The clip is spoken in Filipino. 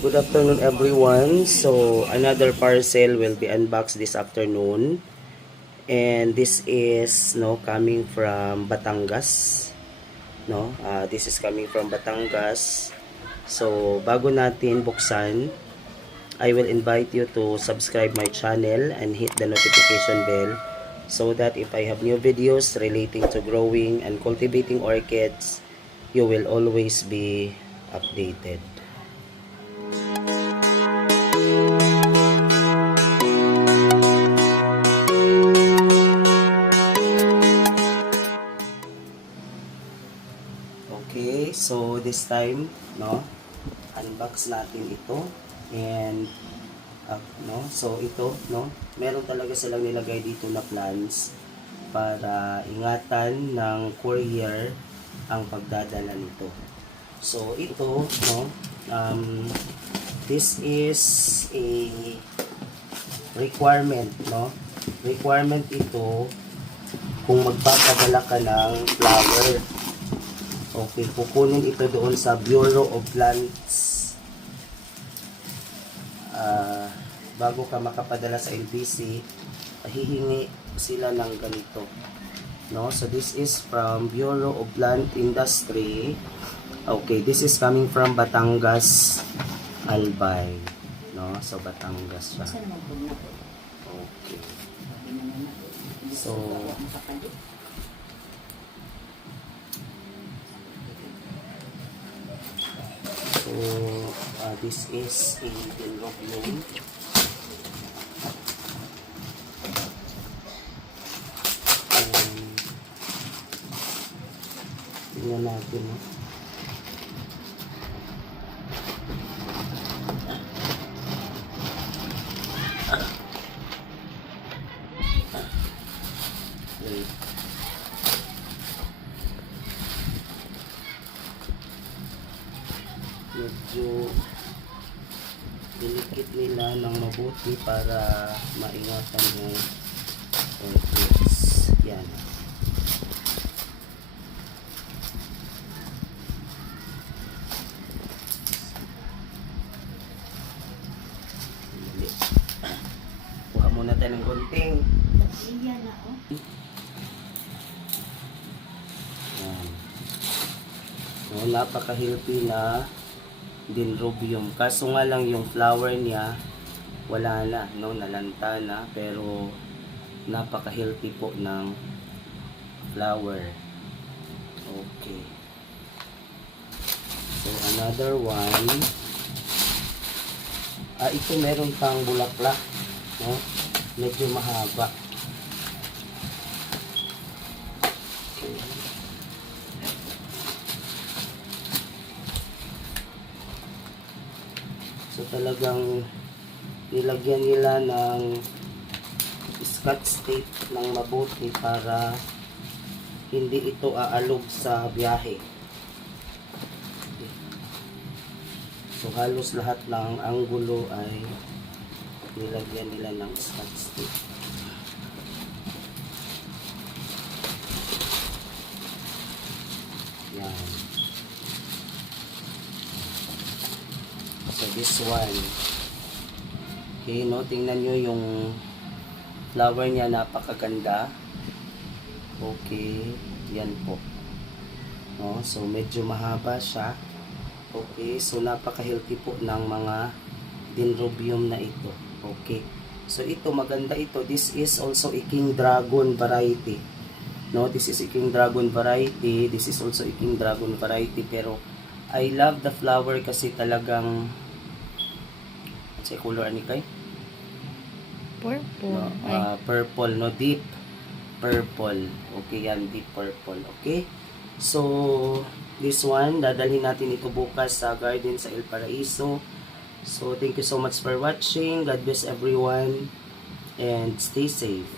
Good afternoon everyone. So another parcel will be unboxed this afternoon. And this is coming from Batangas. This is coming from Batangas. So bago natin buksan, I will invite you to subscribe my channel and hit the notification bell so that if I have new videos relating to growing and cultivating orchids, you will always be updated. Okay, so this time, unbox natin ito. And so ito, meron talaga silang nilagay dito na plans para ingatan ng courier ang pagdadala nito. So ito, this is a requirement, requirement ito kung magpapadala ka ng flower. Okay, kukunin ito doon sa Bureau of Plants. Bago ka makapadala sa LBC, hihingi sila ng ganito. So this is from Bureau of Plant Industry. Okay, this is coming from Batangas, Albay. So Batangas siya. Okay. So this is a Dendrobium. Tingnan natin. Medyo dinikit nila ng mabuti para maingatan yung orchids. Yan. Kuha muna tayo ng gunting. Yan. Napaka-healthy na Dendrobium. Kaso nga lang yung flower niya wala na, nalanta na, pero napaka-healthy po ng flower. Okay. So another one. Ito meron pang bulaklak, medyo mahaba. So talagang nilagyan nila ng scotch tape ng mabuti para hindi ito aalog sa biyahe. So halos lahat ng anggulo ay nilagyan nila ng scotch tape. Yan. So this one, okay, tingnan nyo yung flower niya, napakaganda. Okay, yan po. So medyo mahaba siya. Okay, so napaka-healthy po ng mga Dendrobium na ito. Okay, so ito maganda ito. This is also a King Dragon variety. This is a King Dragon variety. This is also a King Dragon variety. Pero I love the flower kasi talagang sa color ani kay? Purple. Purple, deep purple. Okay, yan, deep purple. Okay? So, this one, dadalhin natin ito bukas sa garden sa El Paraiso. So, thank you so much for watching. God bless everyone and stay safe.